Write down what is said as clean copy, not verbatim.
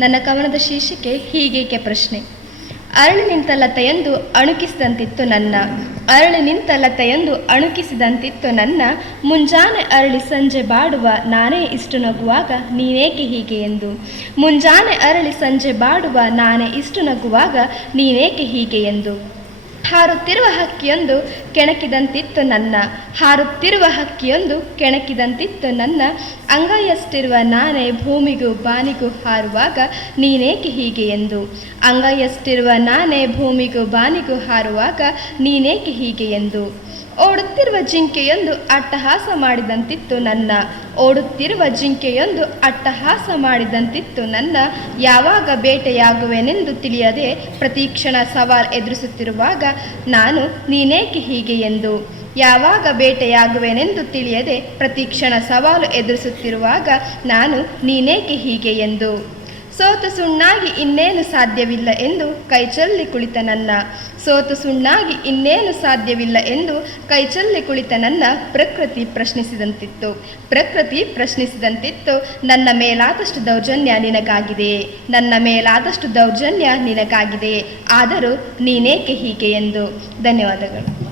ನನ್ನ ಕವನದ ಶೀರ್ಷಿಕೆ ಹೀಗೇಕೆ ಪ್ರಶ್ನೆ. ಅರಳಿ ನಿಂತ ಲತೆಯೊಂದು ಅಣುಕಿಸಿದಂತಿತ್ತು ನನ್ನ, ಅರಳಿ ನಿಂತ ಲತೆಯೊಂದು ಅಣುಕಿಸಿದಂತಿತ್ತು ನನ್ನ, ಮುಂಜಾನೆ ಅರಳಿ ಸಂಜೆ ಬಾಡುವ ನಾನೇ ಇಷ್ಟು ನಗುವಾಗ ನೀನೇಕೆ ಹೀಗೆ ಎಂದು. ಮುಂಜಾನೆ ಅರಳಿ ಸಂಜೆ ಬಾಡುವ ನಾನೇ ಇಷ್ಟು ನಗುವಾಗ ನೀನೇಕೆ ಹೀಗೆ ಎಂದು. ಹಾರುತ್ತಿರುವ ಹಕ್ಕಿಯೊಂದು ಕೆಣಕಿದಂತಿತ್ತು ನನ್ನ, ಹಾರುತ್ತಿರುವ ಹಕ್ಕಿಯೊಂದು ಕೆಣಕಿದಂತಿತ್ತು ನನ್ನ, ಅಂಗೈಯಷ್ಟಿರುವ ನಾನೇ ಭೂಮಿಗೂ ಬಾನಿಗೂ ಹಾರುವಾಗ ನೀನೇಕೆ ಹೀಗೆ ಎಂದು. ಅಂಗೈಯಷ್ಟಿರುವ ನಾನೇ ಭೂಮಿಗೂ ಬಾನಿಗೂ ಹಾರುವಾಗ ನೀನೇಕೆ ಹೀಗೆ ಎಂದು. ಓಡುತ್ತಿರುವ ಜಿಂಕೆಯೊಂದು ಅಟ್ಟಹಾಸ ಮಾಡಿದಂತಿತ್ತು ನನ್ನ, ಓಡುತ್ತಿರುವ ಜಿಂಕೆಯೊಂದು ಅಟ್ಟಹಾಸ ಮಾಡಿದಂತಿತ್ತು ನನ್ನ, ಯಾವಾಗ ಬೇಟೆಯಾಗುವೆನೆಂದು ತಿಳಿಯದೆ ಪ್ರತಿಕ್ಷಣ ಸವಾಲು ಎದುರಿಸುತ್ತಿರುವಾಗ ನಾನು ನೀನೇಕೆ ಹೀಗೆ ಎಂದು. ಯಾವಾಗ ಬೇಟೆಯಾಗುವೆನೆಂದು ತಿಳಿಯದೆ ಪ್ರತಿಕ್ಷಣ ಸವಾಲು ಎದುರಿಸುತ್ತಿರುವಾಗ ನಾನು ನೀನೇಕೆ ಹೀಗೆ ಎಂದು. ಸೋತು ಸುಣ್ಣಾಗಿ ಇನ್ನೇನು ಸಾಧ್ಯವಿಲ್ಲ ಎಂದು ಕೈಚಲ್ಲಿ ಕುಳಿತ ನನ್ನ, ಸೋತು ಸುಣ್ಣಾಗಿ ಇನ್ನೇನು ಸಾಧ್ಯವಿಲ್ಲ ಎಂದು ಕೈಚಲ್ಲಿ ಕುಳಿತ ನನ್ನ ಪ್ರಕೃತಿ ಪ್ರಶ್ನಿಸಿದಂತಿತ್ತು, ಪ್ರಕೃತಿ ಪ್ರಶ್ನಿಸಿದಂತಿತ್ತು. ನನ್ನ ಮೇಲಾದಷ್ಟು ದೌರ್ಜನ್ಯ ನಿನಗಾಗಿದೆ, ನನ್ನ ಮೇಲಾದಷ್ಟು ದೌರ್ಜನ್ಯ ನಿನಗಾಗಿದೆ, ಆದರೂ ನೀನೇಕೆ ಹೀಗೆ ಎಂದು. ಧನ್ಯವಾದಗಳು.